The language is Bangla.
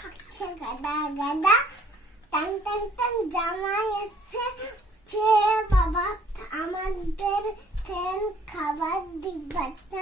হচ্ছে গাদা গাদা, টাং টাং টাং জামাই এসছে, যে বাবা আমাদের ফ্যান খাবার দিবাটা